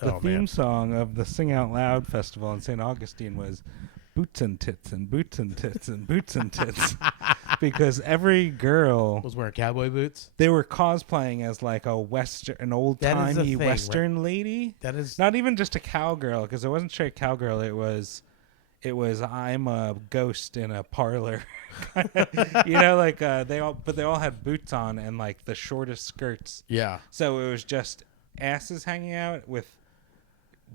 The theme song of the Sing Out Loud Festival in St. Augustine was boots and tits and boots and tits and boots and tits. Because every girl was wearing cowboy boots. They were cosplaying as like an old-timey Western right? lady. That is not even just a cowgirl, because it wasn't straight cowgirl. It was I'm a ghost in a parlor. Like they all had boots on and like the shortest skirts. Yeah. So it was just asses hanging out with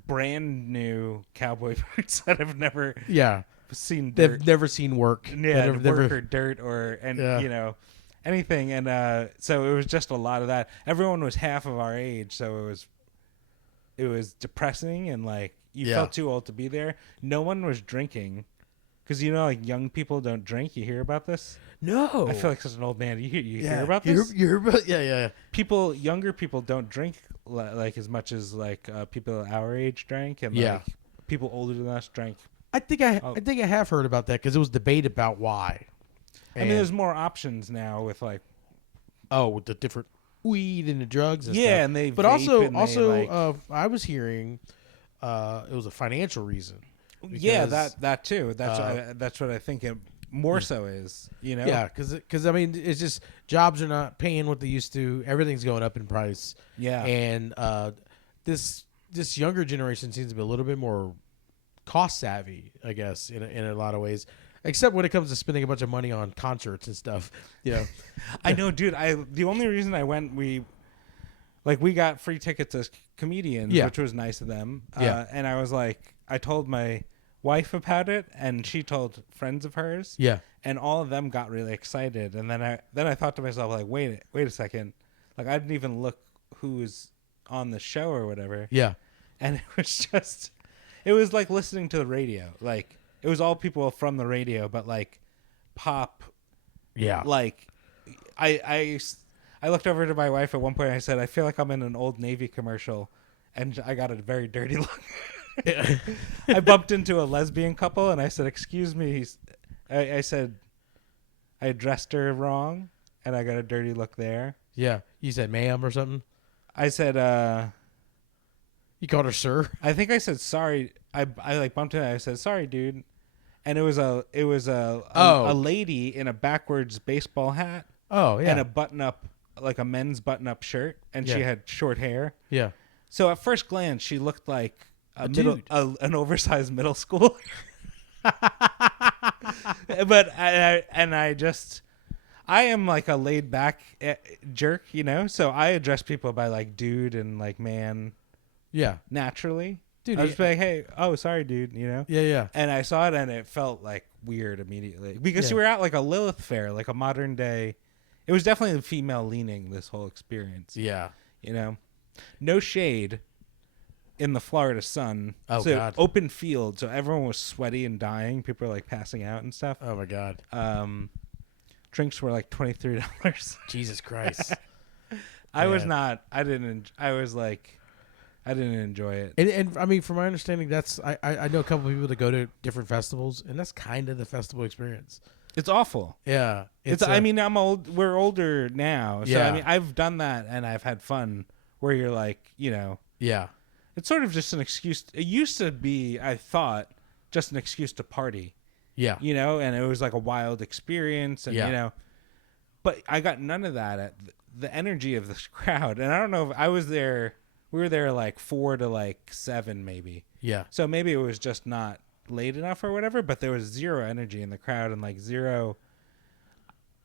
brand new cowboy boots that have never seen dirt. They've never seen work. Work or dirt or anything. And so it was just a lot of that. Everyone was half of our age, so it was depressing and like you felt too old to be there. No one was drinking because like young people don't drink. You hear about this? No. I feel like such an old man. You hear about this? You hear about Younger people don't drink like as much as like people our age drank, and like people older than us drank. I think I have heard about that because it was debate about why. I mean, there's more options now with like with the different weed and the drugs and stuff. And they but also I was hering it was a financial reason. That too. That's what I think it more so is. Yeah, because I mean it's just jobs are not paying what they used to. Everything's going up in price. Yeah, and this younger generation seems to be a little bit more cost savvy, I guess, in a lot of ways. Except when it comes to spending a bunch of money on concerts and stuff. I know, dude. The only reason I went, we got free tickets as comedians, which was nice of them. And I was like, I told my wife about it, and she told friends of hers. Yeah. And all of them got really excited. And then I thought to myself, like, wait a second. Like, I didn't even look who was on the show or whatever. Yeah. And it was like listening to the radio. Like, it was all people from the radio, but like pop. Yeah. Like I looked over to my wife at one point and I said, I feel like I'm in an Old Navy commercial, and I got a very dirty look. I bumped into a lesbian couple and I said, excuse me. I said I addressed her wrong and I got a dirty look there. Yeah. You said ma'am or something? I said you called her sir? I think I said sorry. I like bumped into her. I said, sorry, dude. And it was a lady in a backwards baseball hat. Oh, yeah. And a button-up, like a men's button-up shirt, and she had short hair. Yeah. So at first glance, she looked like an oversized middle schooler. But I am like a laid-back jerk, so I address people by like dude and like man. Yeah. Naturally. Dude, I was just like, hey, sorry, dude, Yeah. And I saw it and it felt like weird immediately because you were at like a Lilith fair, like a modern day. It was definitely female leaning, this whole experience. Yeah. No shade in the Florida sun. Oh, so God. Open field. So everyone was sweaty and dying. People were like passing out and stuff. Oh, my God. Drinks were like $23. Jesus Christ. I didn't enjoy it. And I mean, from my understanding, I know a couple of people that go to different festivals, and that's kind of the festival experience. It's awful. Yeah. I mean, I'm old. We're older now. So, I mean, I've done that, and I've had fun where you're like, Yeah. It's sort of just an excuse. It used to be, I thought, just an excuse to party. Yeah. And it was like a wild experience. And, but I got none of that at the energy of this crowd. And I don't know if I was there. We were there like 4 to like 7 maybe. Yeah. So maybe it was just not late enough or whatever, but there was zero energy in the crowd and like zero.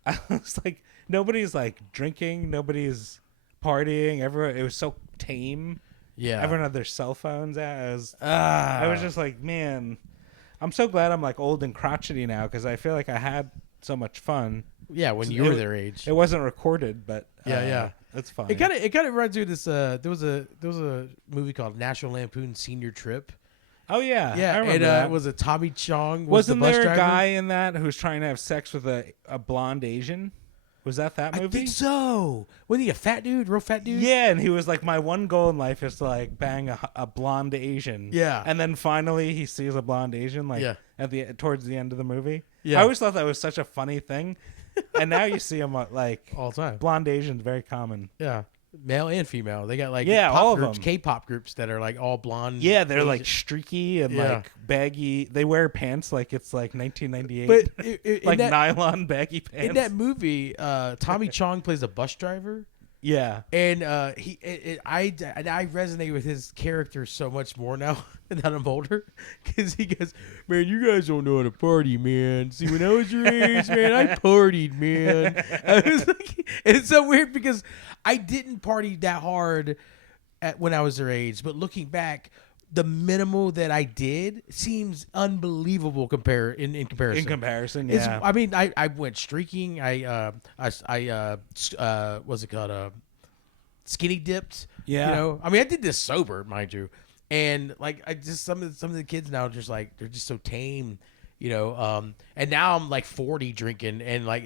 I was like, nobody's like drinking. Nobody's partying. Everyone, it was so tame. Yeah. Everyone had their cell phones out. I was just like, man, I'm so glad I'm like old and crotchety now because I feel like I had so much fun. Yeah, when you were their age. It wasn't recorded, but that's fine. It kind of reminds me of this. There was a movie called National Lampoon Senior Trip. Oh yeah, yeah. I remember that. Was it Tommy Chong? Wasn't the bus there a driver? guy in that who was trying to have sex with a blonde Asian? Was that movie? I think so. Wasn't he a fat dude, real fat dude? Yeah, and he was like, my one goal in life is to like bang a blonde Asian. Yeah. And then finally he sees a blonde Asian like towards the end of the movie. Yeah. I always thought that was such a funny thing. And now you see them like all the time. Blonde Asians, very common. Yeah. male and female. They got like Yeah, pop all of groups, them. K-pop groups that are like all blonde. Yeah, they're like Asian- streaky and Yeah. like baggy. They wear pants like it's like 1998, But like nylon baggy pants. in that movie, Tommy Chong plays a bus driver. Yeah. And I resonate with his character so much more now that I'm older, because he goes, man, you guys don't know how to party, man. See, when I was your age, man, I partied, man. I was like, and it's so weird because I didn't party that hard when I was their age, but looking back, the minimal that I did seems unbelievable in comparison. In comparison, It's, yeah. I mean, I went streaking. What's it called? Skinny dipped. Yeah. You know, I mean, I did this sober, mind you, and like I just some of the kids now are just like they're just so tame. You know, and now I'm like 40 drinking, and like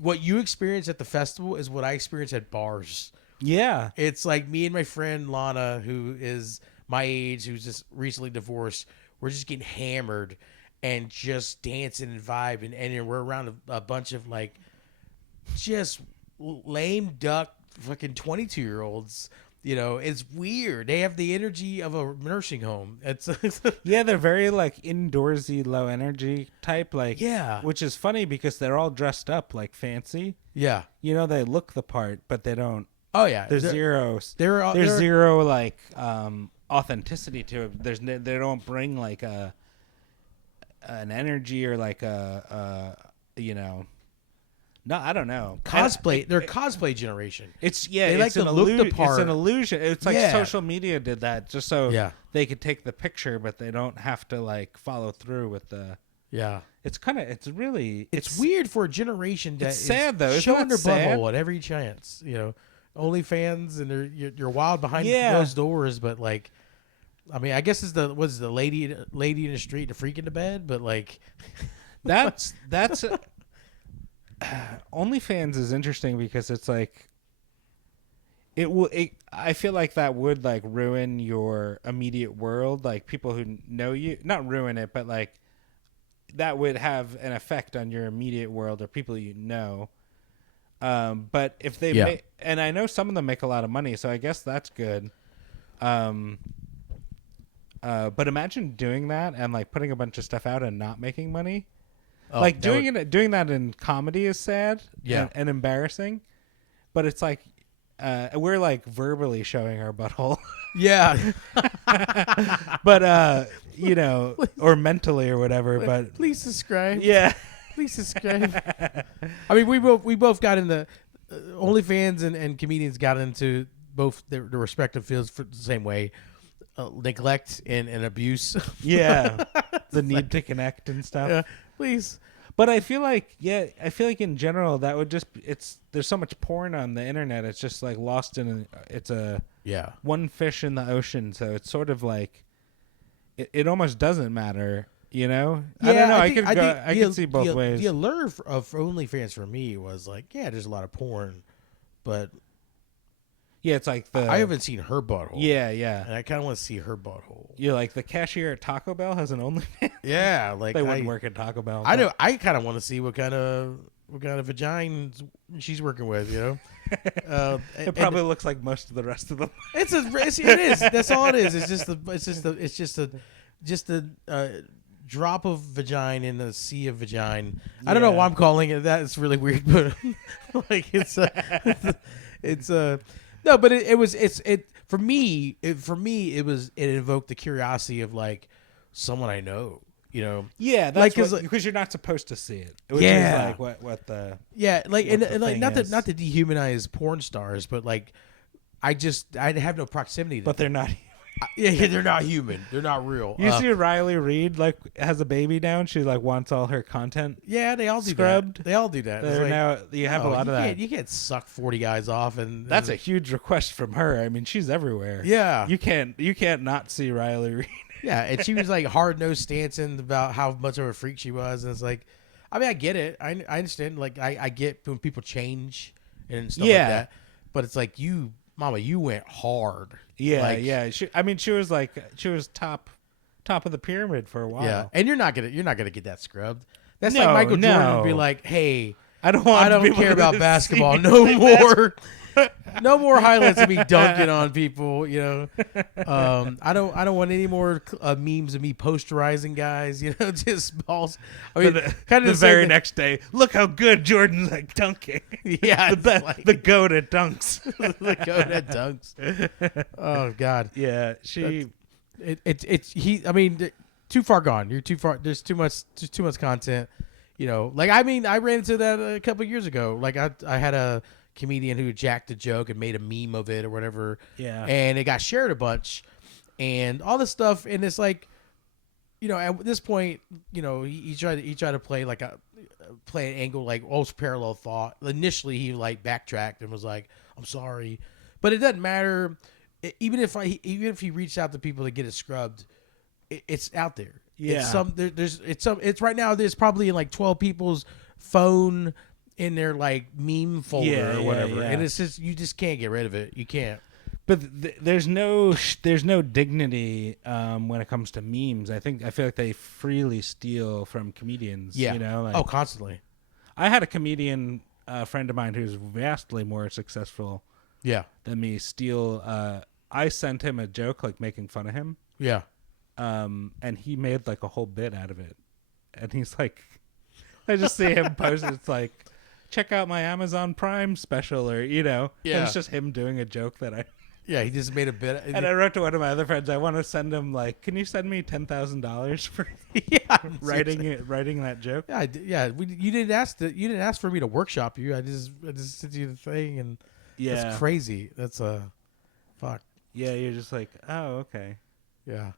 what you experience at the festival is what I experience at bars. Yeah. It's like me and my friend Lana, who is my age, who's just recently divorced. We're just getting hammered and just dancing and vibing, and we're around a bunch of like just lame duck fucking 22-year-olds. You know, it's weird. They have the energy of a nursing home. It's Yeah, they're very like indoorsy, low energy type. Like, Yeah. which is funny because they're all dressed up like fancy. yeah. You know, they look the part, but they don't. Oh yeah. There's They're zero like authenticity to it. They don't bring like an energy or like you know. No, I don't know. cosplay. They're a cosplay generation. It's They it's like to an look the It's part. an illusion. It's like Yeah. social media did that just so Yeah. they could take the picture, but they don't have to like follow through with the. Yeah. It's really It's weird for a generation that it's is sad, though. Isn't showing their that sad? butthole at every chance. You know, OnlyFans, and you're wild behind Yeah. closed doors, but like, I mean, I guess it's the lady in the street, the freak in the bed, but like, that's OnlyFans is interesting because it's like I feel like that would like ruin your immediate world, like people who know you, not ruin it, but like that would have an effect on your immediate world or people you know. But if they Yeah. and I know some of them make a lot of money, so I guess that's good. But imagine doing that and like putting a bunch of stuff out and not making money. Like doing that in comedy is sad, Yeah. and embarrassing, but it's like we're like verbally showing our butthole, yeah, but you know, or mentally or whatever. But please subscribe. yeah, Please subscribe. I mean, we both got into OnlyFans, and comedians got into both their respective fields for the same way. Neglect and abuse. yeah, the need to connect and stuff. Yeah, please. But I feel like in general that would just there's so much porn on the internet. It's just like lost in it's a Yeah. one fish in the ocean. So it's sort of like it almost doesn't matter, you know. I don't know. I could see both ways. The allure of OnlyFans for me was like, yeah, there's a lot of porn, but Yeah, it's like I haven't seen her butthole. Yeah, yeah. And I kind of want to see her butthole. You're like the cashier at Taco Bell has an OnlyFans. Yeah, like They wouldn't work at Taco Bell. I know. I kind of want to see what kind of vagina she's working with. You know, It probably looks like most of the rest of them. it is. That's all it is. It's just a drop of vagina in the sea of vagina. I don't know Yeah. why I'm calling it that. It's really weird, but like it's no, but it for me it invoked the curiosity of like someone I know. You know, Yeah, Like, that's 'cause, because you're not supposed to see it. Which Yeah. is like what the yeah, like what the and like thing not is. to dehumanize porn stars, but like I have no proximity to but they're not. yeah, they're not human. They're not real. You see Riley Reid like has a baby now and she like wants all her content. yeah, they all do scrubbed. that. They all do that. It's They're like, now you have a no, lot of that. You can't suck 40 guys off, and That's a huge request from her. I mean, she's everywhere. yeah, You can't not see Riley Reid. yeah. And she was like hard nosed stancing about how much of a freak she was, and it's like, I mean, I get it. I understand. Like I get when people change and stuff like Yeah. that, but it's like Mama, you went hard. Yeah, Like, yeah. She was top of the pyramid for a while. yeah. And you're not gonna get that scrubbed. That's No, like Michael Jordan no. would be like, hey, I don't I don't people care to about see basketball me no like this. more. No more highlights of me dunking on people. I don't want any more memes of me posterizing guys. Just balls. I mean, kind The of very next day, look how good Jordan's like dunking. Yeah, the goat at dunks. the goat at dunks. Oh God. Yeah, I mean, too far gone. You're too far. There's too much content. I ran into that a couple of years ago. Like I had a comedian who jacked a joke and made a meme of it or whatever. Yeah. And it got shared a bunch and all this stuff. And it's like, at this point, he tried to play play an angle like almost parallel thought. Initially, he like backtracked and was like, "I'm sorry," but it doesn't matter. Even if he reached out to people to get it scrubbed, it's out there. Yeah. It's right now. There's probably in like 12 people's phone in their like meme folder or whatever, and it's just you just can't get rid of it. You can't. But there's no dignity when it comes to memes. I feel like they freely steal from comedians. Yeah. Constantly. I had a comedian friend of mine who's vastly more successful. Yeah. Than me steal. I sent him a joke like making fun of him. Yeah. And he made like a whole bit out of it. And he's like, I just see him post. It's like, check out my Amazon Prime special, or Yeah. And it's just him doing a joke that I. Yeah, he just made a bit. And I wrote to one of my other friends, I want to send him like, can you send me $10,000 for writing that joke? Yeah. You didn't ask for me to workshop you. I just sent you the thing, and that's crazy. That's fuck. Yeah, you're just like, oh, okay. Yeah.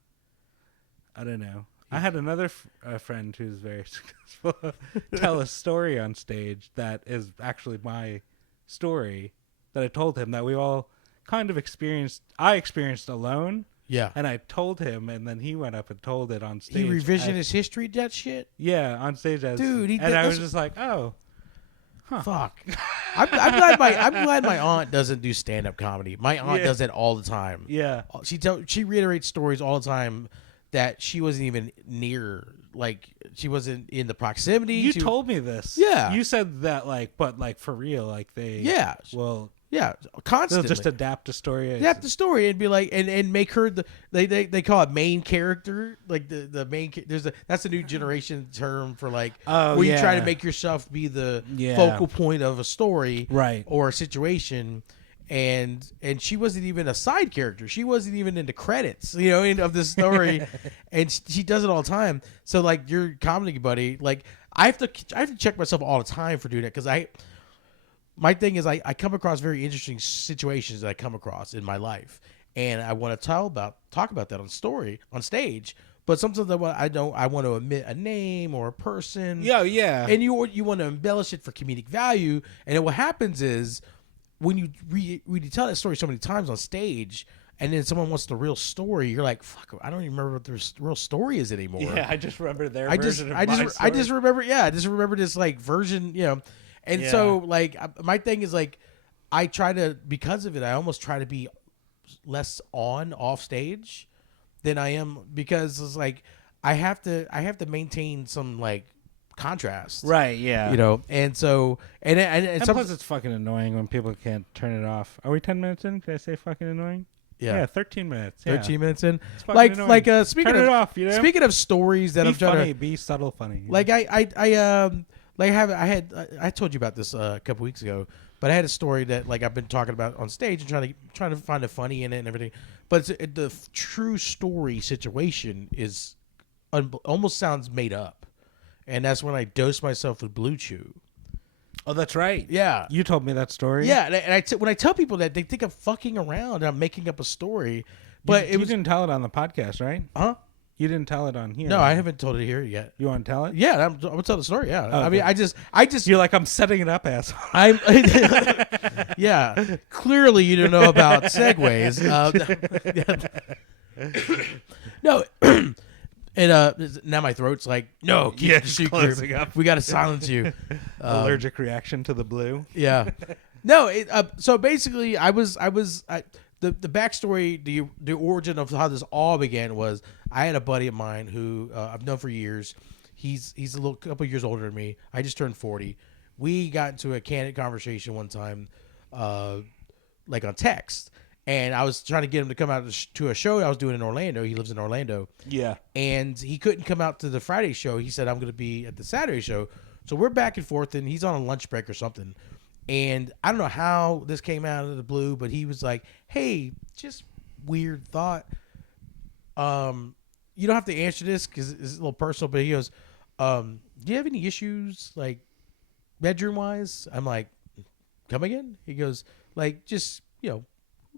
I don't know. I had another friend who's very successful tell a story on stage that is actually my story that I told him that we all kind of experienced. I experienced alone. Yeah. And I told him, and then he went up and told it on stage. He revisionist history that shit? Yeah, on stage. Dude, I was just like, oh. Huh. Fuck. I'm glad my aunt doesn't do stand-up comedy. My aunt does it all the time. Yeah. She reiterates stories all the time that she wasn't even near, like she wasn't in the proximity. You told me this. Yeah. You said that but for real, like they. Yeah. Well. Yeah, constantly. They'll just adapt the story. Adapt the story and be like, and make her they call it main character, like the main. That's a new generation term for like where you try to make yourself be the focal point of a story, right, or a situation. And she wasn't even a side character. She wasn't even in the credits, of the story, and she does it all the time. So like your comedy buddy, like I have to check myself all the time for doing it because my thing is I come across very interesting situations that I come across in my life, and I want to talk about that on stage. But sometimes I want to omit a name or a person. Yeah. And you want to embellish it for comedic value. And then what happens is when you tell that story so many times on stage, and then someone wants the real story, you're like, fuck, I don't even remember what the real story is anymore. Yeah, I just remember their version of my story. I just remember this like version, And so, like, my thing is, like, I try to, because of it, I almost try to be less off stage than I am, because it's like I have to maintain some like contrast, right? Yeah, and so and plus it's fucking annoying when people can't turn it off. Are we 10 minutes in? Can I say fucking annoying? Yeah, 13 minutes. 13 minutes in. Like speaking turn of it off, speaking of stories that be I'm trying funny, to be subtle funny. Like I told you about this a couple weeks ago, but I had a story that like I've been talking about on stage and trying to find the funny in it and everything. But the true story situation is almost sounds made up, and that's when I dosed myself with BlueChew. Oh, that's right. Yeah, you told me that story. Yeah, and when I tell people that, they think I'm fucking around and I'm making up a story. But you didn't tell it on the podcast, right? Huh? You didn't tell it on here. No, I haven't told it here yet. You want to tell it? Yeah, I'm gonna tell the story. Yeah, oh, I mean, I just. You're like, I'm setting it up, asshole. Yeah, clearly you don't know about segues. No, and now my throat's like, no, keep the secret. Up. We got to silence you. Allergic reaction to the blue. Yeah. No. So basically, the backstory, the origin of how this all began was I had a buddy of mine who I've known for years. He's a couple years older than me. I just turned 40. We got into a candid conversation one time like on text. And I was trying to get him to come out to a show I was doing in Orlando. He lives in Orlando. Yeah. And he couldn't come out to the Friday show. He said, I'm going to be at the Saturday show. So we're back and forth, and he's on a lunch break or something. And I don't know how this came out of the blue, but he was like, hey, just weird thought. You don't have to answer this because it's a little personal, but he goes, do you have any issues, like, bedroom-wise? I'm like, come again? He goes, like, just,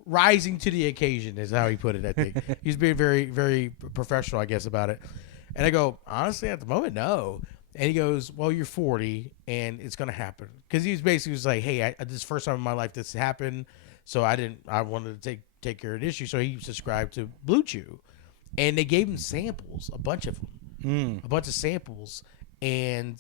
rising to the occasion is how he put it, I think. He's being very, very professional, I guess, about it. And I go, honestly, at the moment, no. And he goes, well, you're 40, and it's going to happen. Because he was basically like, hey, this is the first time in my life this happened, so I wanted to take care of the issue. So he subscribed to BlueChew. And they gave him samples, a bunch of them. A bunch of samples. And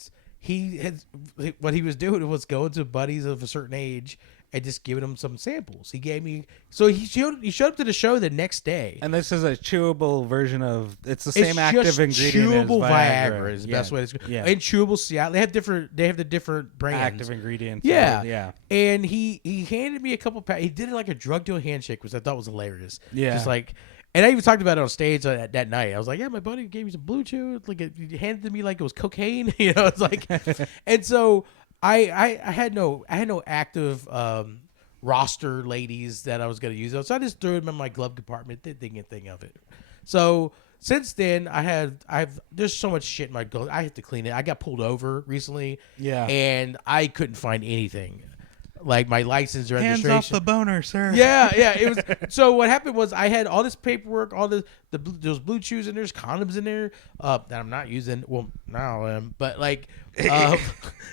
what he was doing was going to buddies of a certain age and just giving them some samples. He gave me, so he showed up to the show the next day. And this is a chewable version of, it's the same active ingredient chewable as Viagra is the best way to describe it. Yeah. And chewable Cialis. They have the different brands. Active ingredients. Yeah. Yeah. And he handed me a couple packs. He did it like a drug deal handshake, which I thought was hilarious. Yeah. Just like, and I even talked about it on stage that night. I was like, yeah, my buddy gave me some BlueChew. Like, he handed it to me like it was cocaine. It's like, and so I had no active roster ladies that I was going to use. So I just threw them in my glove compartment, didn't think anything of it. So since then, there's so much shit in my glove. I have to clean it. I got pulled over recently. Yeah. And I couldn't find anything. Like my license or registration. Hands off the boner, sir. Yeah. It was. So what happened was I had all this paperwork, all those BlueChews in there's condoms in there that I'm not using. Well, now I am, but like,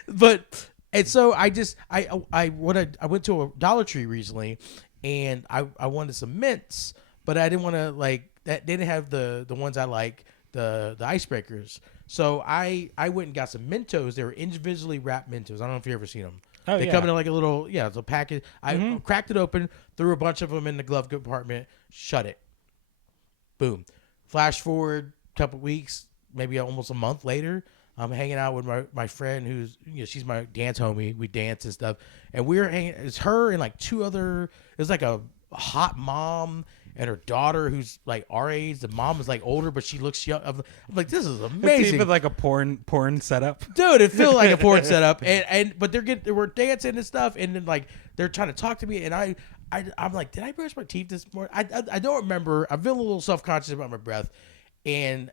but and so I went to a Dollar Tree recently, and I wanted some mints, but I didn't want to like that. They didn't have the ones I like, the icebreakers. So I went and got some Mentos. They were individually wrapped Mentos. I don't know if you ever seen them. Oh, they yeah. come in like a little, it's a package. I cracked it open, threw a bunch of them in the glove compartment, shut it. Boom. Flash forward a couple weeks, maybe almost a month later, I'm hanging out with my friend who's, she's my dance homie. We dance and stuff. And we were hanging, it's her and like two other, it was like a hot mom and her daughter who's like our age. The mom is like older, but she looks young. I'm like, this is amazing. It's even like a porn setup. Dude, it feels like a porn setup. But we're dancing and stuff, and then like they're trying to talk to me, and I'm like, did I brush my teeth this morning? I don't remember. I feel a little self-conscious about my breath. And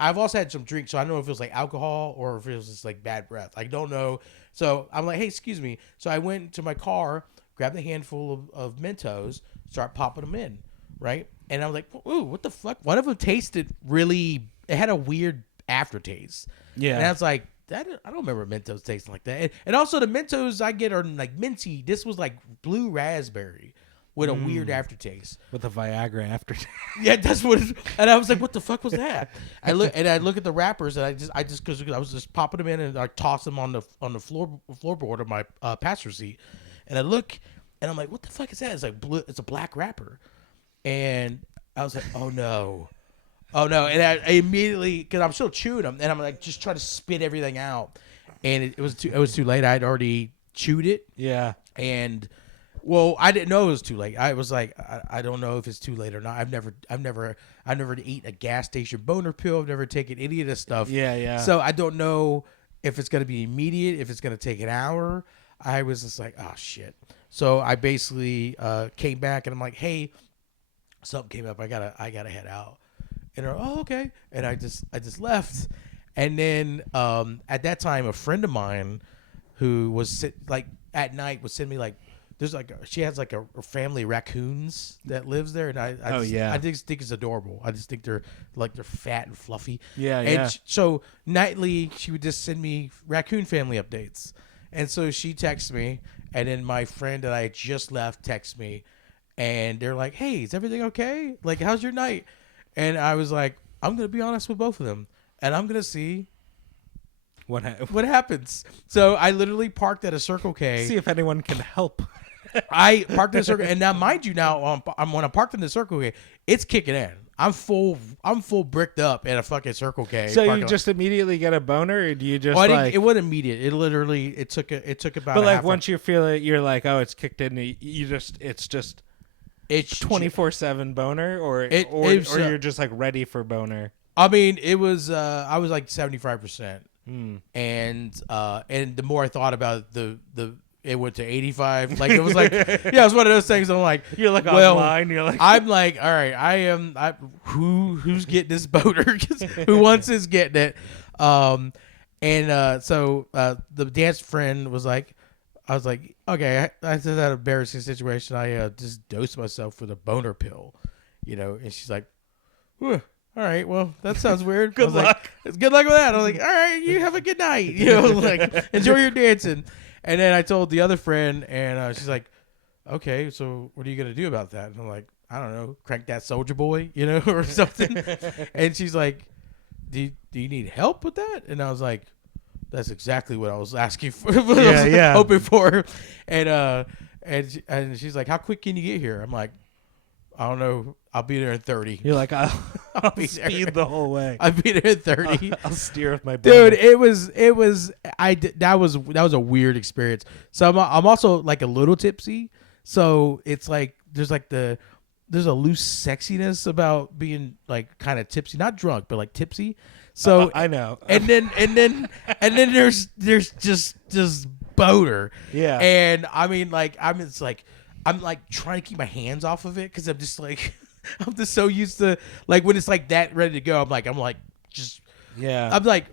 I've also had some drinks, so I don't know if it was like alcohol or if it was just like bad breath. I don't know. So I'm like, hey, excuse me. So I went to my car, grabbed a handful of Mentos, start popping them in. Right. And I was like, ooh, what the fuck? One of them tasted it had a weird aftertaste. Yeah. And I was like, I don't remember Mentos tasting like that. And also the Mentos I get are like minty. This was like blue raspberry with a weird aftertaste. With a Viagra aftertaste. Yeah, that's what and I was like, what the fuck was that? I look at the wrappers, and I just because I was just popping them in, and I tossed them on the floorboard of my passenger seat. And I look, and I'm like, what the fuck is that? It's like blue, it's a black wrapper. And I was like, oh no. And I immediately, because I'm still chewing them, and I'm like just trying to spit everything out, and it was too late. I'd already chewed it. Yeah. And well, I didn't know it was too late. I was like, I don't know if it's too late or not. I've never eaten a gas station boner pill. I've never taken any of this stuff. Yeah. So I don't know if it's gonna be immediate, if it's gonna take an hour. I was just like, oh shit. So I basically came back, and I'm like, hey, something came up. I gotta head out. And they're, oh, okay. And I just left. And then at that time, a friend of mine who was at night would send me like, there's like she has like a family of raccoons that lives there, and I just think it's adorable. I just think they're fat and fluffy. Yeah, and so nightly she would just send me raccoon family updates, and so she texts me, and then my friend that I had just left texts me, and they're like, "Hey, is everything okay? Like, how's your night?" And I was like, "I'm gonna be honest with both of them, and I'm gonna see what happens." So I literally parked at a Circle K. See if anyone can help. I parked in the Circle, and now mind you, now I'm when I parked in the Circle K, it's kicking in. I'm full bricked up at a fucking Circle K. So you parking lot. just immediately get a boner, or do you just Well, like? it wasn't immediate. It literally it took about. But a like half once you feel it, you're like, oh, it's kicked in. It's just it's 24/7 boner, or you're just like ready for boner. I mean, it was I was like 75%, Mm. and the more I thought about it, it went to 85. Like it was like it was one of those things. I'm like, You're like well, online. You're like, I'm like, all right, who's getting this boner? Who wants this getting it? So the dance friend was like, I was like, okay, I had that embarrassing situation. I just dosed myself with a boner pill, and she's like, all right, well, that sounds weird. Good luck. Like, good luck with that. I was like, all right, you have a good night. Like enjoy your dancing. And then I told the other friend, and she's like, okay, so what are you gonna do about that? And I'm like, I don't know, crank that Soldier Boy, or something. And she's like, do you need help with that? And I was like, that's exactly what I was asking for. Hoping for. And she's like, how quick can you get here? I'm like, I don't know. I'll be there in 30. you're like, I'll be speed the whole way. I'll be there in 30. I'll steer with my boner. Dude, that was a weird experience. So I'm also like a little tipsy. So it's like there's a loose sexiness about being like kind of tipsy, not drunk, but like tipsy. So I know. And then there's just boner. Yeah. And I mean, like I'm like trying to keep my hands off of it because I'm just like I'm just so used to like when it's like that ready to go. I'm like just Yeah. I'm like,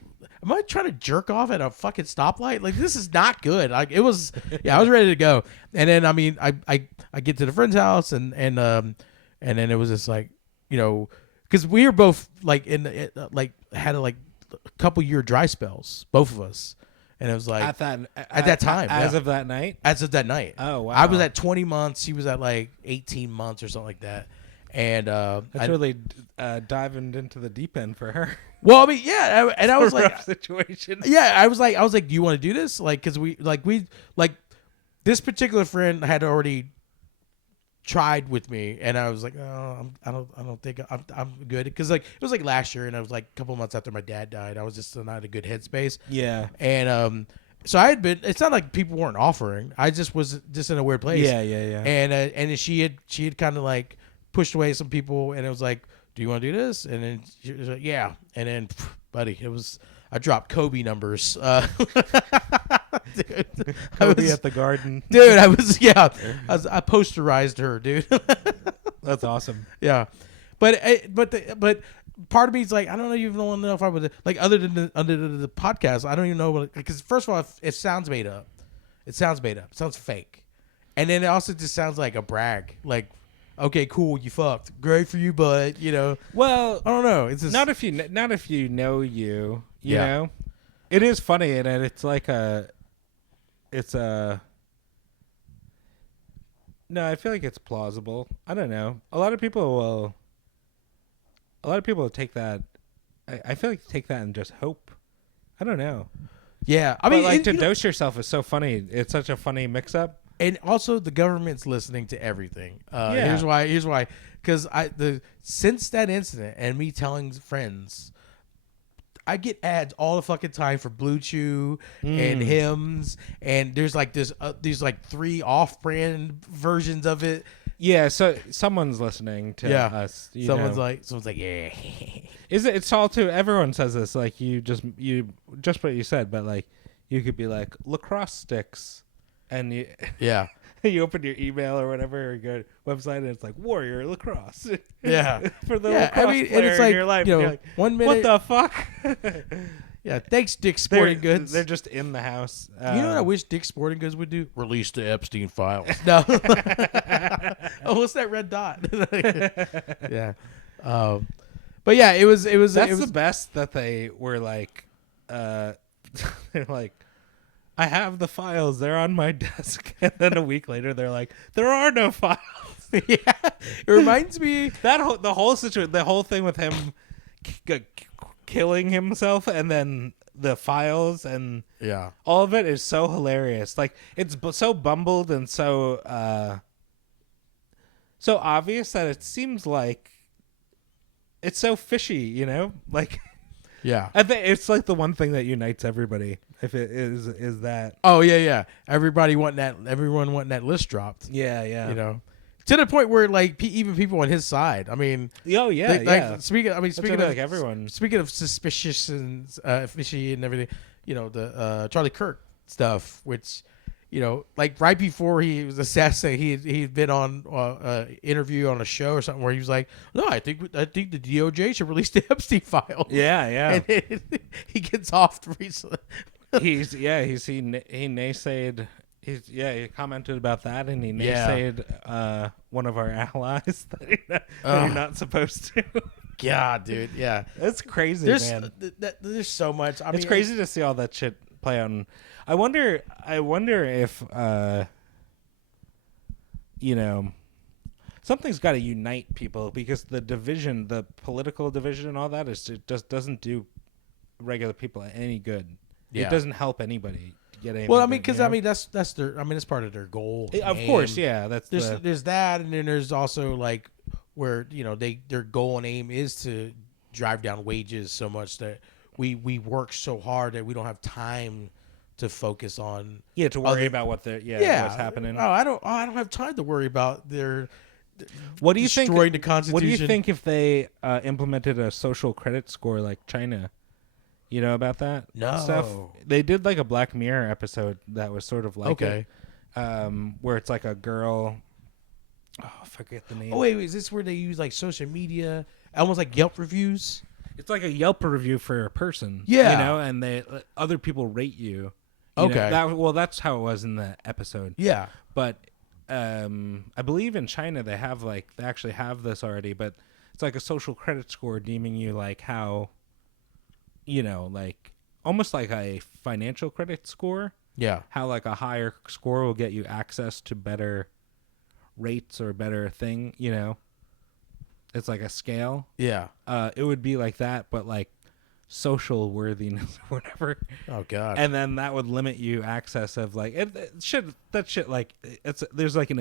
am I trying to jerk off at a fucking stoplight? Like this is not good. Like it was. Yeah, I was ready to go. And then I mean I get to the friend's house and then it was just like because we were both like had a couple year dry spells, both of us. And it was like at that time, as of that night. As of that night. Oh wow! I was at 20 months. He was at like 18 months or something like that. And that's really diving into the deep end for her. Well, I mean, yeah, and I was like, rough situation. Yeah, I was like, do you want to do this? Like, because we this particular friend had already tried with me, and I was like, oh, I don't think I'm good, because like it was like last year, and I was like a couple months after my dad died. I was just not in a good headspace. Yeah, and so I had been. It's not like people weren't offering. I just was just in a weird place. Yeah. And she had kind of like pushed away some people, and it was like, do you want to do this? And then she was like, yeah. And then, buddy, I dropped Kobe numbers. Dude, Kobe at the Garden. Dude, I posterized her, dude. That's awesome. Yeah, but part of me is like, I don't even know if I would like other than the podcast. I don't even know because first of all, it sounds made up. It sounds fake, and then it also just sounds like a brag. Like, okay, cool, you fucked, great for you, but well, I don't know. It's just, not if you know you know. It is funny, and it's like no, I feel like it's plausible. I don't know. A lot of people will take that. I feel like take that and just hope. I don't know. Yeah, I mean, like to dose yourself is so funny. It's such a funny mix-up. And also, the government's listening to everything. Yeah. Here's why. Because since that incident and me telling friends, I get ads all the fucking time for BlueChew and Hims, and there's like these like 3 off-brand versions of it. Yeah, so someone's listening to us. Someone's like, yeah. It's all too. Everyone says this. Like you just what you said, but like you could be like lacrosse sticks, and you you open your email or whatever or go website and it's like Warrior Lacrosse. Yeah, for the lacrosse player and it's like, in your life. You're like, 1 minute. What the fuck? Yeah, thanks, Dick's Sporting Goods. They're just in the house. You know what I wish Dick's Sporting Goods would do? Release the Epstein files. No. Oh, what's that red dot? Yeah. But yeah, it was. That's the best that they were like. They're like, I have the files. They're on my desk. And then a week later, they're like, there are no files. Yeah. It reminds me the whole situation, the whole thing with him killing himself and then the files and Yeah. all of it is so hilarious. Like it's so bumbled and so so obvious that it seems like it's so fishy, you know? Like Yeah. I think it's like the one thing that unites everybody. If it is that. Oh yeah. Everyone wanting that list dropped. Yeah, yeah. You know, to the point where like even people on his side. I mean, Oh yeah, yeah. Like, speaking of like everyone. Speaking of suspicious and fishy and everything, you know, the Charlie Kirk stuff, which, you know, like right before he was assassinated, he'd been on interview on a show or something where he was like, no, I think the DOJ should release the Epstein files. Yeah, yeah. And he gets off recently. he naysayed. He commented about that, and he naysayed one of our allies that you're not supposed to. God, dude, yeah, that's crazy, man. There's so much. I mean, it's crazy to see all that shit play out. And I wonder if you know, something's got to unite people, because the division, the political division, and all that it just doesn't do regular people any good. Yeah. It doesn't help anybody to get anything. Well, I mean, because you know? I mean that's their. I mean, it's part of their goal. Of course, yeah. There's that, and then there's also like where, you know, their goal and aim is to drive down wages so much that we work so hard that we don't have time to focus on to worry about what what's happening. Oh, I don't have time to worry about their. What do you think? Destroying the Constitution. What do you think if they implemented a social credit score like China? You know about that stuff? They did like a Black Mirror episode that was sort of like it, where it's like a girl. Oh, I forget the name. Oh wait, is this where they use like social media, almost like Yelp reviews? It's like a Yelp review for a person. Yeah, you know, and they other people rate you. Okay. That's how it was in the episode. Yeah, but I believe in China they actually have this already, but it's like a social credit score deeming you like how. You know, like almost like a financial credit score. Yeah. How like a higher score will get you access to better rates or better thing, you know. It's like a scale. Yeah. It would be like that, but like social worthiness or whatever. Oh God. And then that would limit you access of like like there's like an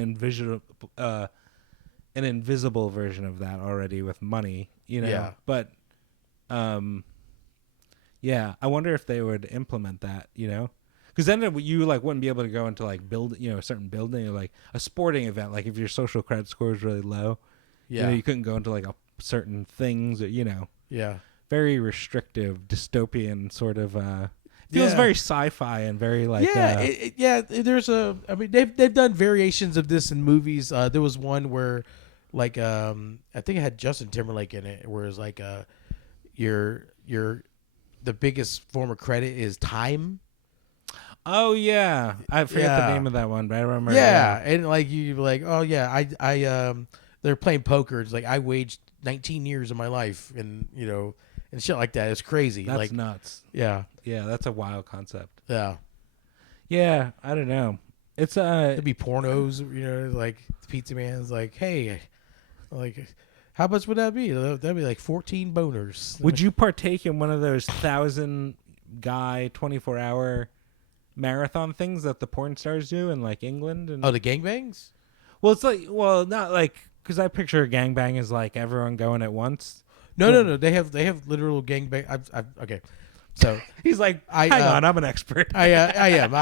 invisible version of that already with money, you know. Yeah. But yeah, I wonder if they would implement that, you know, because then you like wouldn't be able to go into like a certain building or like a sporting event. Like if your social credit score is really low, you know, you couldn't go into like a certain things, or, you know, very restrictive, dystopian sort of. Feels very sci-fi and very like There's I mean they've done variations of this in movies. There was one where like I think it had Justin Timberlake in it, where it's like your the biggest form of credit is time. Oh yeah, I forget the name of that one, but I remember. Yeah, and like you like, oh yeah, I they're playing poker. It's like I waged 19 years of my life, and you know, and shit like that. It's crazy. That's like nuts. Yeah, that's a wild concept. Yeah, I don't know. It's there'd be pornos, you know, like Pizza Man's like, hey, like. How much would that be? That'd be like 14 boners. Would you partake in one of those 1,000-guy 24-hour marathon things that the porn stars do in like England? And the gangbangs? Well, it's like, not like, because I picture a gangbang as like everyone going at once. No. They have literal gangbang. Okay. So he's like, hang on, I'm an expert. I am.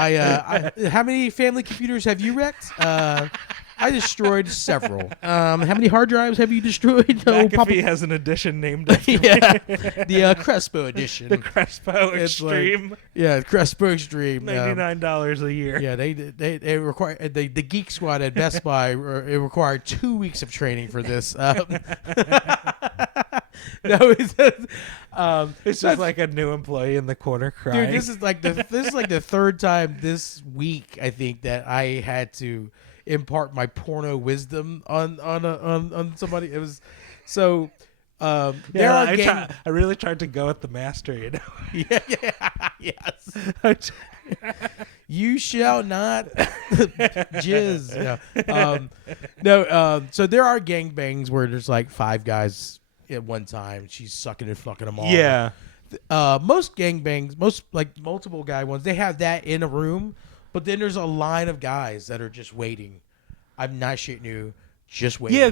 How many family computers have you wrecked? I destroyed several. How many hard drives have you destroyed? McAfee has an edition named after me. The Crespo edition. The Crespo Extreme. Like, Crespo Extreme. $99 a year. Yeah, they require the Geek Squad at Best Buy. It required 2 weeks of training for this. No, it's just like a new employee in the corner crying. Dude, this is like the third time this week I think that I had to impart my porno wisdom on somebody. It was so. I really tried to go at the master, you know. Yes. You shall not jizz. No. So there are gangbangs where there's like 5 guys at one time. She's sucking and fucking them all. Yeah. most gangbangs, most like multiple guy ones, they have that in a room, but then there's a line of guys that are just waiting. I'm not shitting you, just waiting. Yeah, I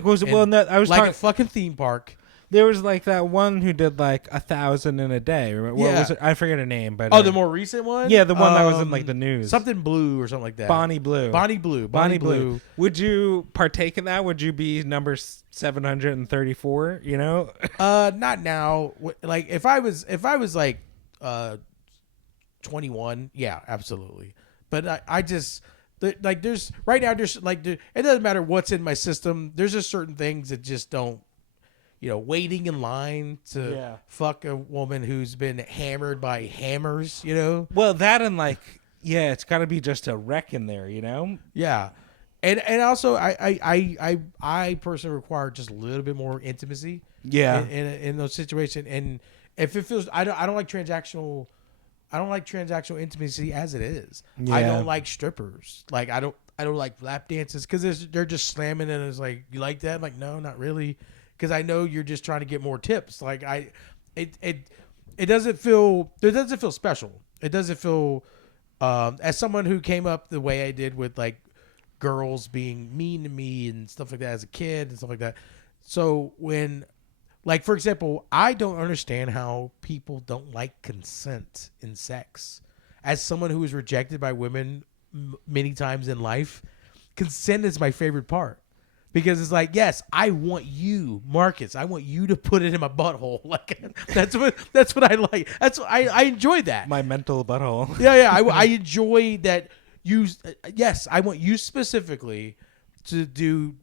was like talking. a fucking theme park. There was like that one who did like 1,000 in a day. What was it? I forget her name, but Oh, the more recent one. Yeah, the one that was in like the news. Something Blue or something like that. Bonnie Blue. Bonnie Blue. Would you partake in that? Would you be number 734? You know? Not now. Like if I was like 21, yeah, absolutely. But I just like there's right now there's like it doesn't matter what's in my system. There's just certain things that just don't. Waiting in line to fuck a woman who's been hammered by hammers, Well, that and like, it's got to be just a wreck in there, Yeah. And also, I personally require just a little bit more intimacy. Yeah. In those situations. And if it feels, I don't like transactional. I don't like transactional intimacy as it is. Yeah. I don't like strippers. Like, I don't like lap dances because they're just slamming and it's like, you like that? I'm like, no, not really. Because I know you're just trying to get more tips. Like it doesn't feel special. It doesn't feel as someone who came up the way I did with like girls being mean to me and stuff like that as a kid and stuff like that. So when, like for example, I don't understand how people don't like consent in sex. As someone who was rejected by women many times in life, consent is my favorite part. Because it's like, yes, I want you, Marcus. I want you to put it in my butthole. Like that's what I like. I enjoy that. My mental butthole. Yeah. I enjoy that. Yes, I want you specifically to do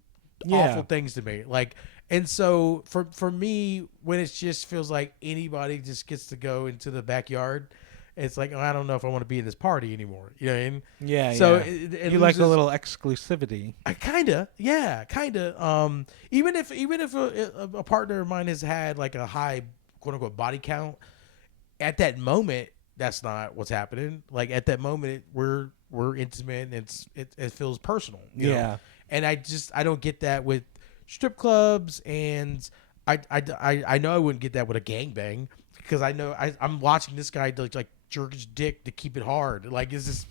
awful things to me. Like, and so for me, when it just feels like anybody just gets to go into the backyard. It's like, I don't know if I want to be in this party anymore. You know what I mean? Yeah. So it you like a little exclusivity. I kinda. Even if a partner of mine has had like a high quote unquote body count, at that moment, that's not what's happening. Like at that moment, we're intimate and it feels personal. You know? And I don't get that with strip clubs, and I know I wouldn't get that with a gangbang because I know I'm watching this guy like jerk his dick to keep it hard. Like that's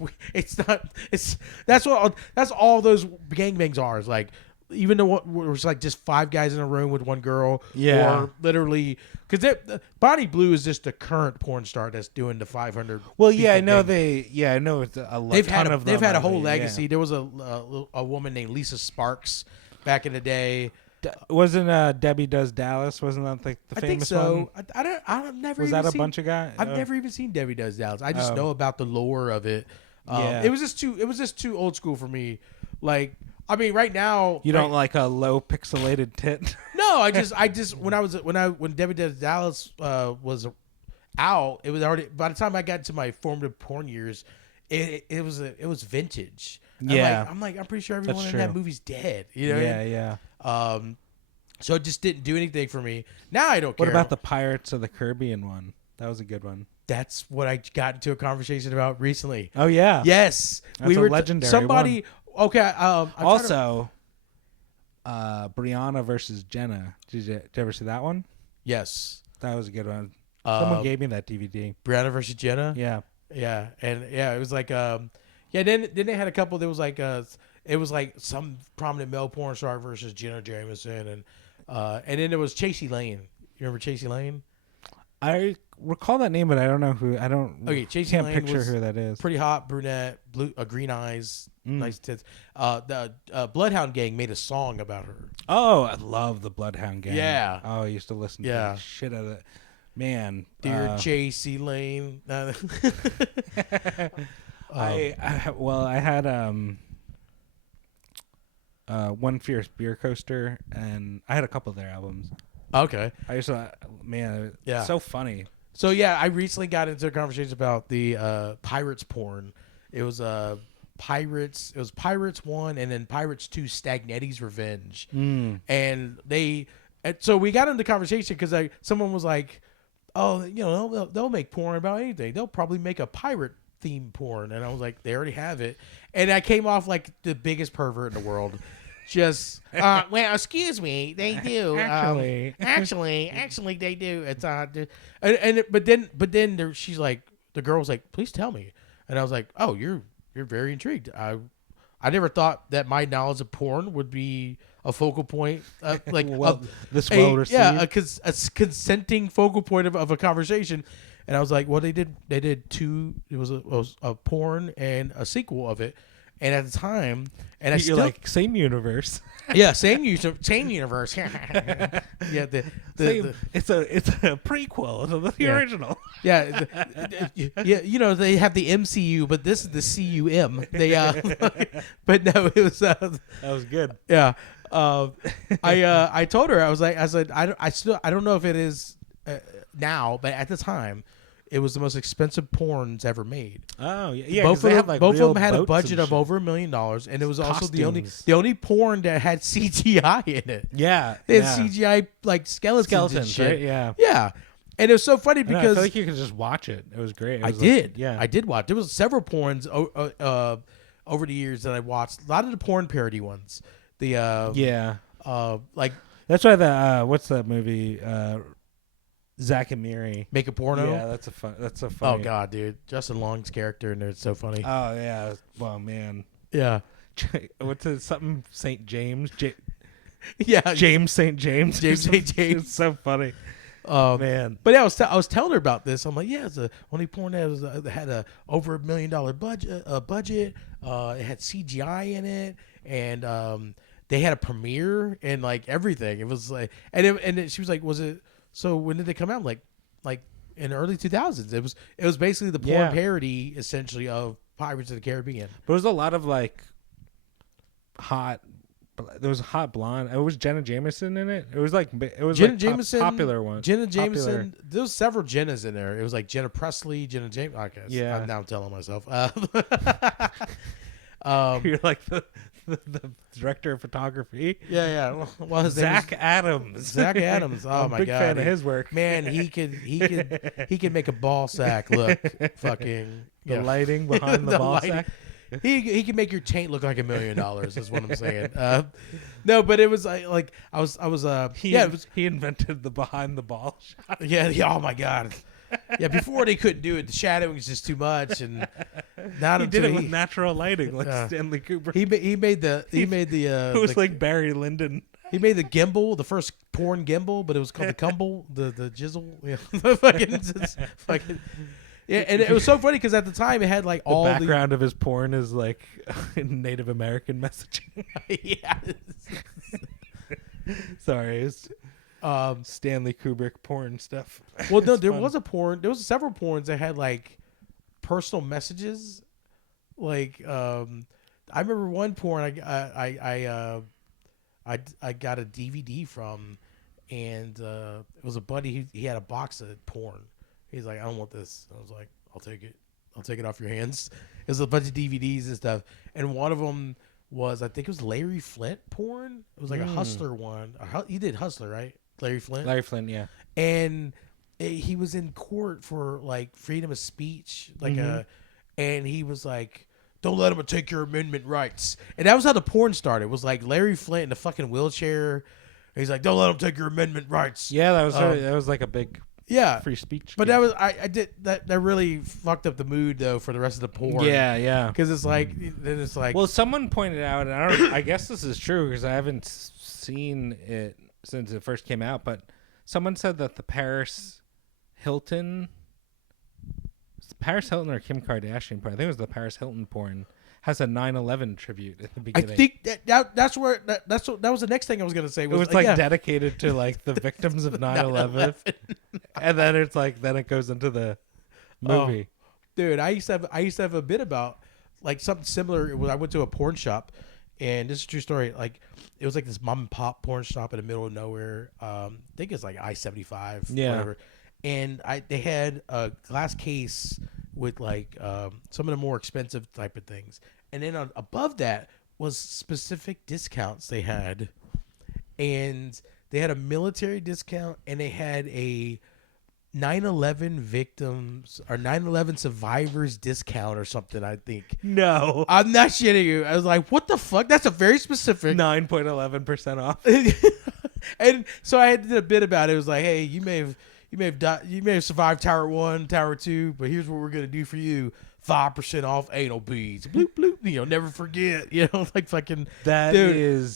all those gangbangs are. Is like even though it was like just 5 guys in a room with one girl, or literally because Bonnie Blue is just the current porn star that's doing the 500. Well, I know I know it's they've had a whole legacy. Yeah. There was a woman named Lisa Sparks back in the day. Wasn't Debbie Does Dallas? Wasn't that like the famous one? I think so. I've never. Was even that a seen, bunch of guys? I've never even seen Debbie Does Dallas. I just know about the lore of it. It was just too old school for me. Like, I mean, right now you don't like a low pixelated tit. No, I just when Debbie Does Dallas was out, it was already by the time I got to my formative porn years, it was vintage. I'm pretty sure everyone in that movie's dead. You know? Yeah. So it just didn't do anything for me. Now I don't care. What about the Pirates of the Caribbean one? That was a good one. That's what I got into a conversation about recently. Oh yeah. Yes, that's a legendary somebody. One. Okay. Also, Brianna versus Jenna. Did you ever see that one? Yes, that was a good one. Someone gave me that DVD. Brianna versus Jenna. Yeah. And it was like Then they had a couple. There was like it was like some prominent male porn star versus Jenna Jameson, and then there was Chasey Lane. You remember Chasey Lane? I recall that name, but I don't know who. Chasey can't Lane picture who that is. Pretty hot brunette, green eyes, nice tits. The Bloodhound Gang made a song about her. Oh, I love the Bloodhound Gang. Yeah. Oh, I used to listen to the shit out of it. Man, Dear Chasey Lane. I had One Fierce Beer Coaster, and I had a couple of their albums. Okay. I used to, it's so funny. So I recently got into a conversation about the Pirates porn. It was Pirates. It was Pirates 1 and then Pirates 2 Stagnetti's Revenge. And so we got into conversation because someone was like, oh, they'll make porn about anything. They'll probably make a pirate theme porn. And I was like, they already have it. And I came off like the biggest pervert in the world. just well, excuse me, they do. Actually, they do. It's but then she's like, the girl was like, please tell me, and I was like, oh, you're very intrigued. I never thought that my knowledge of porn would be a focal point, this well received. Yeah, a consenting focal point of a conversation. And I was like, well, they did two. It was a porn and a sequel of it. And at the time, and I You're still like, same universe. Yeah, same universe. Yeah, it's a prequel to the original. Yeah, you know, they have the MCU, but this is the CUM. They but no, it was that was good. Yeah, I told her, I said I don't know if it is now, but at the time, it was the most expensive porns ever made. Oh yeah, both of them had a budget of over $1 million, and it was also the only porn that had CGI in it. Yeah, they had CGI like skeletons and shit. Right? Yeah, yeah. And it was so funny because I feel like you could just watch it. It was great. I did watch. There was several porns over the years that I watched. A lot of the porn parody ones. Like that's why the what's that movie? Zack and Miri Make a Porno. Yeah, that's a funny. Oh god, dude, Justin Long's character in there is so funny. Oh yeah, well man. Yeah. What's it? Something St. James. Yeah, James St. James. James St. James. It's so funny. Man, but yeah, I was telling her about this. I'm like, yeah, it's the only porn that had a over $1 million budget. It had CGI in it, and they had a premiere and like everything. It was like, and she was like, was it? So when did it come out? Like in the early 2000s. It was basically the porn parody essentially of Pirates of the Caribbean. But it was a lot of like hot. There was a hot blonde. It was Jenna Jameson in it. It was Jenna like Jameson, popular one. Jenna Jameson. There was several Jennas in there. It was like Jenna Presley, Jenna James. Okay, yeah. I'm now telling myself. You're like the director of photography. Yeah. Well, his Zach Adams. Zach Adams. Oh I'm my big god, fan of his work. Man, he could make a ball sack look fucking the lighting behind the ball sack. He can make your taint look like $1 million. Is what I'm saying. No, but it was like I was. He invented the behind the ball shot. Yeah. Oh my god. Yeah. Before they couldn't do it. The shadowing was just too much, and not he did it with natural lighting, like Stanley Kubrick. He made the. It was like Barry Lyndon. He made the gimbal, the first porn gimbal, but it was called the cumble, the jizzle. Yeah. fucking. Yeah, and it was so funny because at the time it had like all the background of his porn is like Native American messaging. Yeah. Sorry, it's Stanley Kubrick porn stuff. Well, no, there was several porns that had like personal messages. Like I remember one porn I got a DVD from, and it was a buddy. He had a box of porn. He's like, I don't want this. I was like, I'll take it. I'll take it off your hands. It was a bunch of DVDs and stuff. And one of them was, I think it was Larry Flint porn. It was like a Hustler one. He did Hustler, right? Larry Flint? Larry Flint, yeah. And he was in court for like freedom of speech. And he was like, don't let him take your amendment rights. And that was how the porn started. It was like Larry Flint in a fucking wheelchair. He's like, don't let him take your amendment rights. Yeah, that was like a big... Yeah, free speech. But that was I did that really fucked up the mood though for the rest of the porn. Yeah. Because it's like then it's like. Well, someone pointed out, and I guess this is true because I haven't seen it since it first came out. But someone said that the Paris Hilton or Kim Kardashian porn. I think it was the Paris Hilton porn. Has a 9/11 tribute at the beginning. I think that was the next thing I was gonna say. It was like dedicated to like the victims of 9/11, and then it's like it goes into the movie. Oh, dude, I used to have a bit about like something similar. I went to a porn shop, and this is a true story. Like it was like this mom and pop porn shop in the middle of nowhere. I think it's like I-75, whatever. And they had a glass case with like some of the more expensive type of things. And then above that was specific discounts they had. And they had a military discount and they had a 9/11 victims or 9/11 survivors discount or something. I think. No. I'm not shitting you. I was like, what the fuck? That's a very specific 9.11% off. And so I did a bit about it. It was like, hey, you may have survived Tower 1, Tower 2, but here's what we're gonna do for you: 5% off anal beads. Bloop bloop. Never forget. Like fucking. That dude.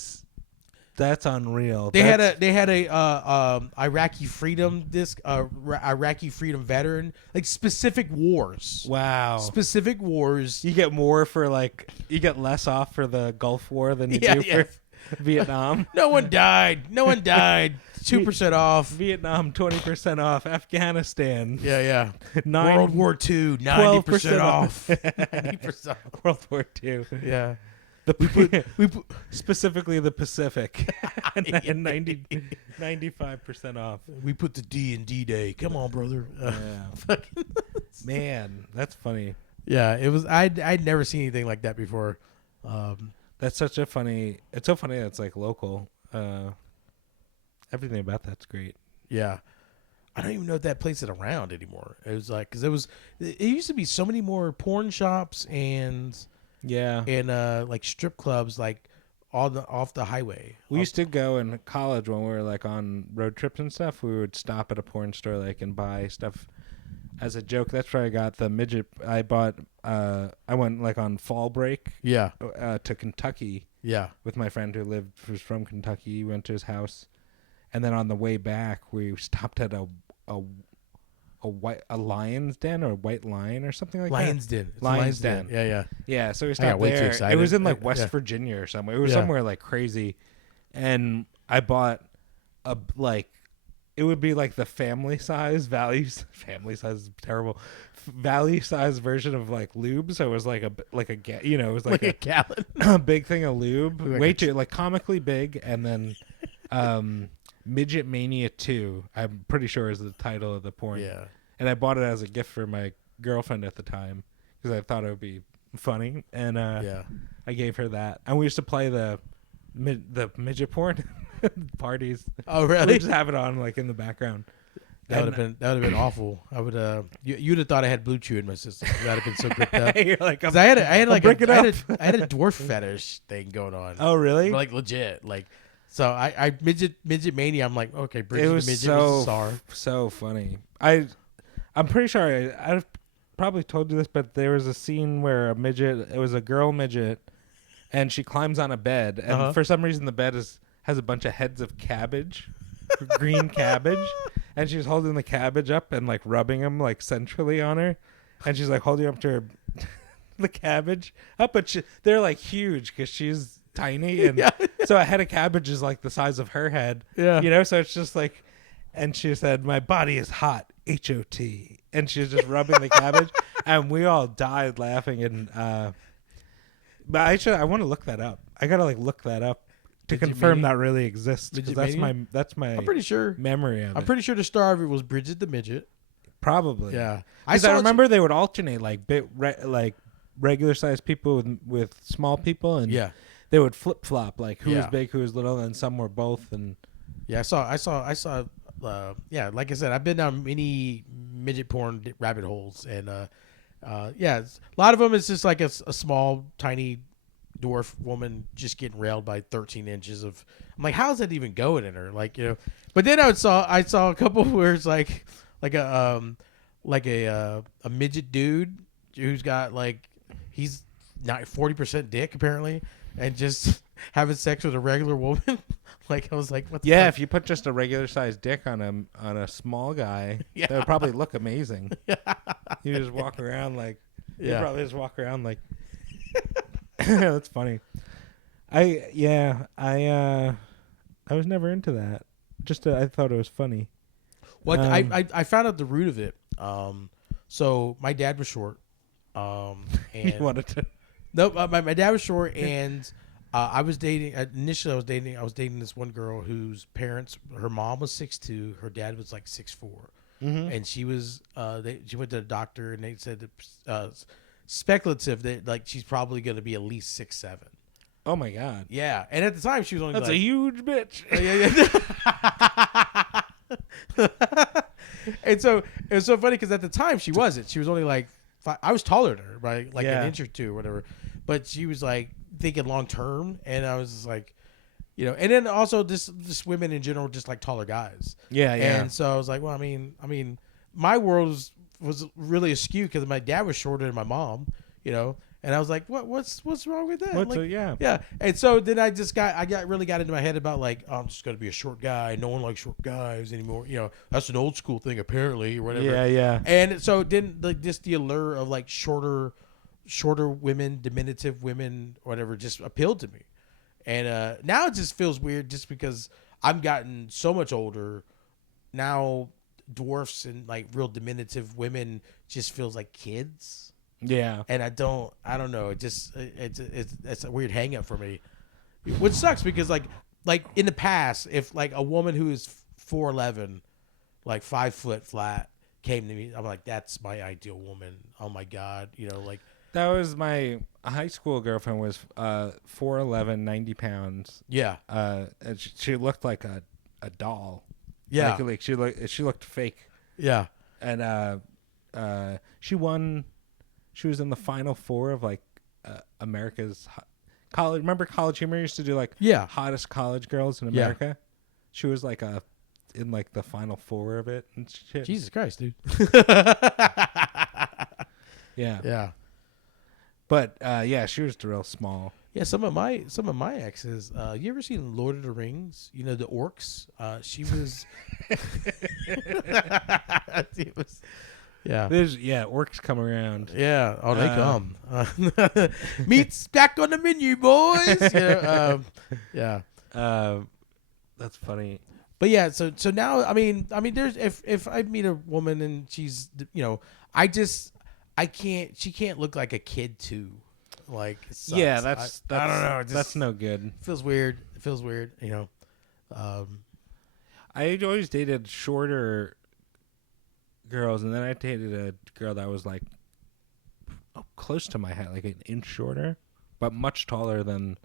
That's unreal. They had a Iraqi freedom Iraqi freedom veteran, like specific wars. Wow. Specific wars. You get more for you get less off for the Gulf War than you do for Vietnam. No one died. 2% off. Vietnam 20% off. Afghanistan. Yeah. World War II 90% off. 90% off. World War II. Yeah. We put specifically the Pacific and 95% off. We put the D in D-Day. Come on, brother. Man, that's funny. Yeah, it was. I'd never seen anything like that before. That's such a funny. It's so funny that it's like local. Everything about that's great. Yeah. I don't even know if that place is around anymore. It was like, because it used to be so many more porn shops and like strip clubs like off the highway. We used to go in college when we were like on road trips and stuff. We would stop at a porn store and buy stuff as a joke. That's where I got the midget. I bought. I went on fall break. Yeah. To Kentucky. Yeah. With my friend who was from Kentucky. We went to his house, and then on the way back we stopped at a lion's den or a white lion or something like Lion's that. Den. Lion's Den. Yeah. So we stopped there. It was in West Virginia or somewhere. It was somewhere crazy, and I bought it would be like the family size is terrible. Value size version of lube. So it was it was a gallon, a big thing of lube, way too comically big, and then Midget Mania 2, I'm pretty sure is the title of the porn. Yeah. And I bought it as a gift for my girlfriend at the time because I thought it would be funny. And I gave her that. And we used to play the midget porn parties. Oh, really? We just have it on in the background. That would have been awful. I would you'd have thought I had BlueChew in my system. That'd have been so gripped up. You're like, I had a dwarf fetish thing going on. Oh, really? Legit. So I midget mania. I'm like, okay, Bridget it was the midget so was so funny. I'm pretty sure I've probably told you this, but there was a scene where it was a girl midget, and she climbs on a bed, and for some reason the bed has a bunch of heads of cabbage, green cabbage, and she's holding the cabbage up and rubbing them centrally on her, and she's holding up to her the cabbage up, but they're huge because she's tiny, and so a head of cabbage is the size of her head. Yeah. So it's just and she said, "My body is hot, H-O-T," and she was just rubbing the cabbage, and we all died laughing. And but I want to look that up. I gotta look that up to confirm that really exists, because that's my I'm pretty sure memory of it. I'm pretty sure the star of it was Bridget the midget. Probably. Yeah. I remember they would alternate regular sized people with small people, and they would flip flop who was big, who was little, and some were both. And I saw. Like I said, I've been down many midget porn rabbit holes, and a lot of them is just a small, tiny dwarf woman just getting railed by 13 inches of. I'm like, how's that even going in her? But then I saw a couple where it's a midget dude who's got he's not 40% dick apparently, and just having sex with a regular woman. I was like, what the fuck? If you put just a regular sized dick on a small guy, that would probably look amazing. You just walk around you probably just walk around that's funny. I was never into that. I thought it was funny. Well, I found out the root of it. So my dad was short. And you wanted to? No, my dad was short, and I was dating. Initially, I was dating this one girl whose parents, her mom was 6'2", her dad was 6'4", and she was. She went to the doctor, and they said that, speculative that she's probably going to be at least 6'7". Oh my god! Yeah, and at the time she was only a huge bitch. And so it was so funny because at the time she wasn't. She was only like I was taller than her by like an inch or two or whatever. But she was like thinking long term, and I was just like, you know. And then also just women in general just like taller guys. Yeah, yeah. And so I was like, well, I mean, my world was really askew because my dad was shorter than my mom, you know. And I was like, what's wrong with that? Like, yeah. And so then I really got into my head about like, oh, I'm just gonna be a short guy. No one likes short guys anymore. You know, that's an old school thing apparently, or whatever. Yeah, yeah. And so then like just the allure of like shorter women, diminutive women, whatever, just appealed to me. And now it just feels weird just because I've gotten so much older. Now dwarfs and like real diminutive women just feels like kids. Yeah. And I don't know. It just it's a weird hang up for me, which sucks because like in the past, if like a woman who is 4'11", like 5 foot flat came to me, I'm like, that's my ideal woman. Oh my God, you know, like that was my high school girlfriend was 4'11", 90 pounds. Yeah. And she looked like a doll. Yeah. Like she looked fake. Yeah. And she won. She was in the final four of like America's college. Remember College Humor used to do like hottest college girls in America. Yeah. She was like in like the final four of it and shit. Jesus Christ, dude. Yeah. Yeah. But yeah, she was real small. Yeah, some of my exes. You ever seen Lord of the Rings? You know the orcs. She was. It was. Yeah. Orcs come around. Yeah. Oh, they come. Meat's back on the menu, boys. Yeah. That's funny. But yeah, so now I mean, there's if I meet a woman and she's, you know, she can't look like a kid too. Like yeah, that's I don't know. That's no good. It feels weird. You know. I always dated shorter girls, and then I dated a girl that was like close to my height, like an inch shorter, but much taller than.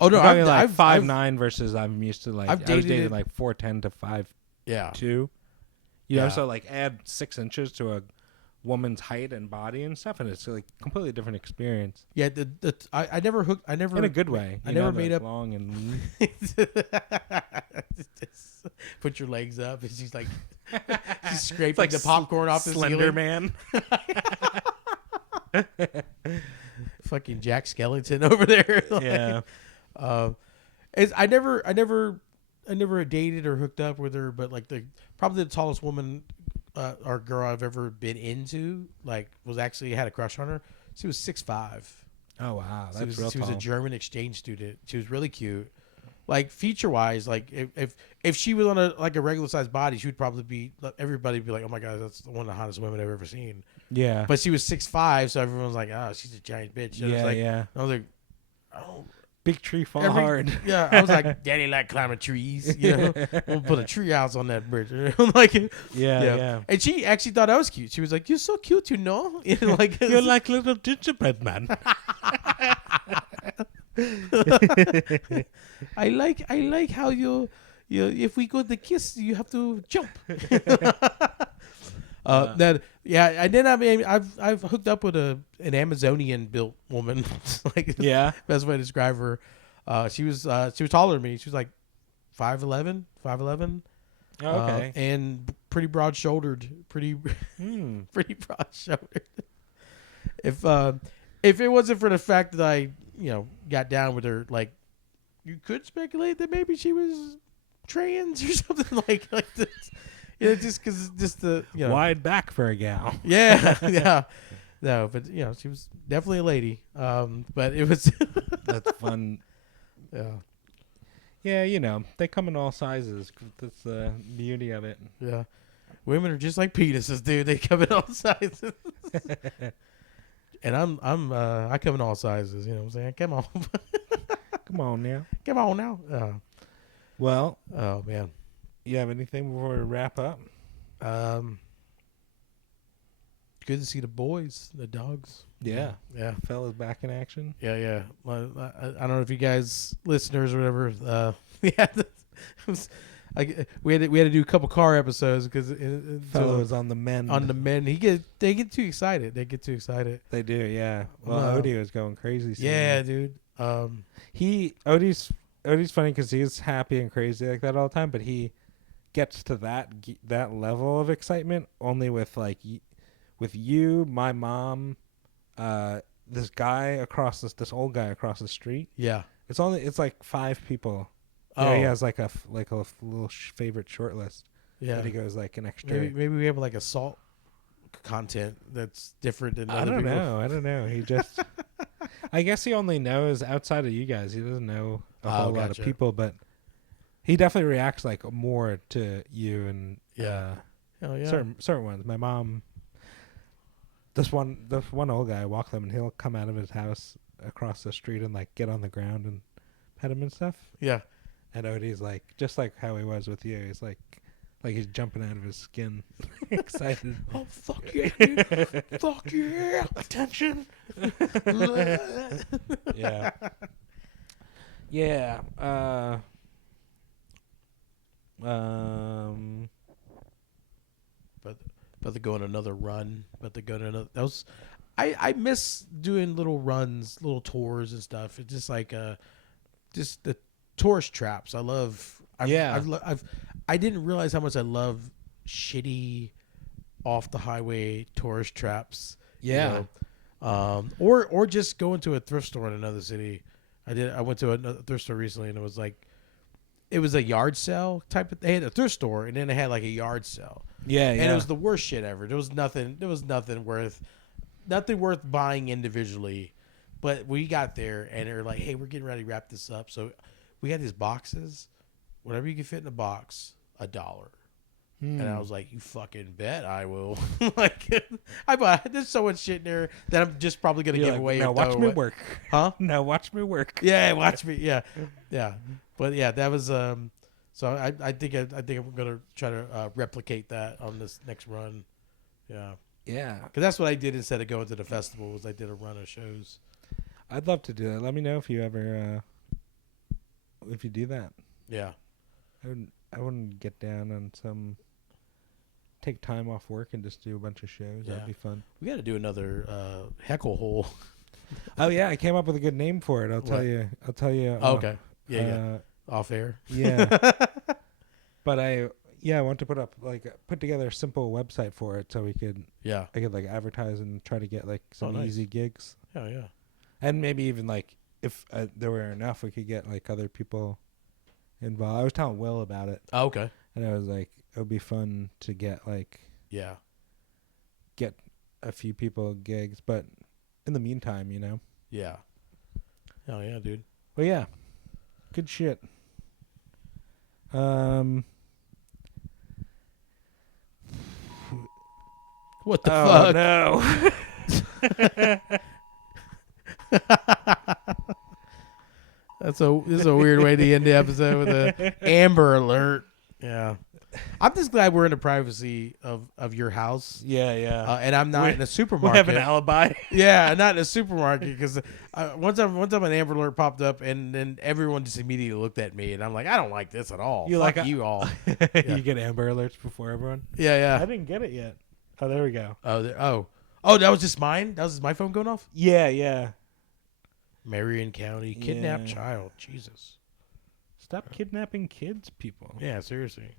Oh no, I'm like 5'9" versus I'm used to like I was dating like 4'10" to 5'2". Yeah. You know, so like add 6 inches to a woman's height and body and stuff, and it's like completely different experience. Yeah, I never in a good way. I never made up long and put your legs up, and she's like she's scraping like the popcorn off the Slender ceiling. Man. Fucking Jack Skellington over there. Yeah. I never dated or hooked up with her, but like probably the tallest woman or girl I've ever been into, like, was actually had a crush on her. She was 6'5". Oh wow, that's real tall. She was a German exchange student. She was really cute. Like feature wise, like if she was on a regular sized body, she would probably be, everybody would be like, oh my God, that's one of the hottest women I've ever seen. Yeah. But she was 6'5", so everyone's like, oh, she's a giant bitch. And I was like, oh. Big tree fall hard. Yeah, I was like, Daddy like climbing trees. You know, we'll put a tree house on that bridge. I'm like, yeah. And she actually thought I was cute. She was like, "You're so cute, you know." You know, like you're like little gingerbread man. I like how you if we go to kiss, you have to jump. And then I've hooked up with an Amazonian built woman. Like, yeah, best way to describe her. She was taller than me. She was like 5'11". Oh, okay. And pretty broad shouldered. Pretty broad shouldered. If it wasn't for the fact that I, you know, got down with her, like, you could speculate that maybe she was trans or something like this. Yeah, just because the, you know, wide back for a gal. Yeah, yeah. No, but you know, she was definitely a lady. But it was that's fun. Yeah. Yeah, you know, they come in all sizes. That's the beauty of it. Yeah. Women are just like penises, dude. They come in all sizes. And I come in all sizes, you know what I'm saying? Come on. Come on now. Come on now. Well, oh man. You have anything before we wrap up? Good to see the boys, the dogs. Yeah. Fellas back in action. Yeah. I don't know if you guys, listeners or whatever, yeah. we had to do a couple car episodes because Fellows on the men. on the men. They get too excited. They do, yeah. Well, Odie was going crazy. Yeah, dude. Odie's funny because he's happy and crazy like that all the time, but he gets to that level of excitement only with like with you, my mom, this guy this old guy across the street. Yeah, it's like 5 people. Oh, he has like a little favorite short list. Yeah, that he goes like an extra. Maybe we have like assault content that's different than I don't know. He just. I guess he only knows outside of you guys. He doesn't know a whole lot of people, but he definitely reacts like more to you and certain ones. My mom. The one old guy, I walk them, and he'll come out of his house across the street and like get on the ground and pet him and stuff. Yeah. And Odie's like, just like how he was with you. He's like he's jumping out of his skin, excited. Oh fuck yeah, dude. Fuck yeah, attention. Yeah. Yeah. About to go on another run. I miss doing little runs, little tours and stuff. It's just like just the tourist traps. I didn't realize how much I love shitty off the highway tourist traps. Yeah. You know? Or just going to a thrift store in another city. I went to a thrift store recently and it was a yard sale type of. They had a thrift store and then they had like a yard sale. Yeah, and it was the worst shit ever. There was nothing worth buying individually. But we got there and they're like, "Hey, we're getting ready to wrap this up." So we had these boxes, whatever you can fit in a box, $1. And I was like, "You fucking bet I will." Like, there's so much shit in there that I'm just probably gonna give away. Now watch me work, huh? Now watch me work. Yeah, watch me. Yeah. But yeah, that was So I think I'm gonna try to replicate that on this next run. Yeah. Yeah. Because that's what I did instead of going to the festival. Was I did a run of shows. I'd love to do that. Let me know if you ever if you do that. Yeah. I wouldn't get down on take time off work and just do a bunch of shows. Yeah. That'd be fun. We got to do another heckle hole. Oh yeah, I came up with a good name for it. I'll tell you. Okay. Yeah. Off air. Yeah. But I want to put together a simple website for it so I could like advertise and try to get like some easy gigs. Yeah. And maybe even like if there were enough, we could get like other people involved. I was telling Will about it. Oh, okay. And I was like, it would be fun to get a few people gigs, but in the meantime, Yeah. Oh yeah, dude. Well, yeah. Good shit. What the fuck? No. This is a weird way to end the episode with a Amber Alert. Yeah. I'm just glad we're in the privacy of your house. Yeah. And I'm not in a supermarket. We have an alibi. Yeah, not in a supermarket because one time an Amber Alert popped up and then everyone just immediately looked at me and I'm like, I don't like this at all. Fuck you all. You get Amber Alerts before everyone? Yeah. I didn't get it yet. Oh, there we go. Oh, that was just mine? That was my phone going off? Yeah. Marion County, kidnapped child. Jesus. Stop kidnapping kids, people. Yeah, seriously.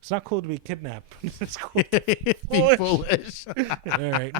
It's not cool to be kidnapped. It's cool to be foolish. All right.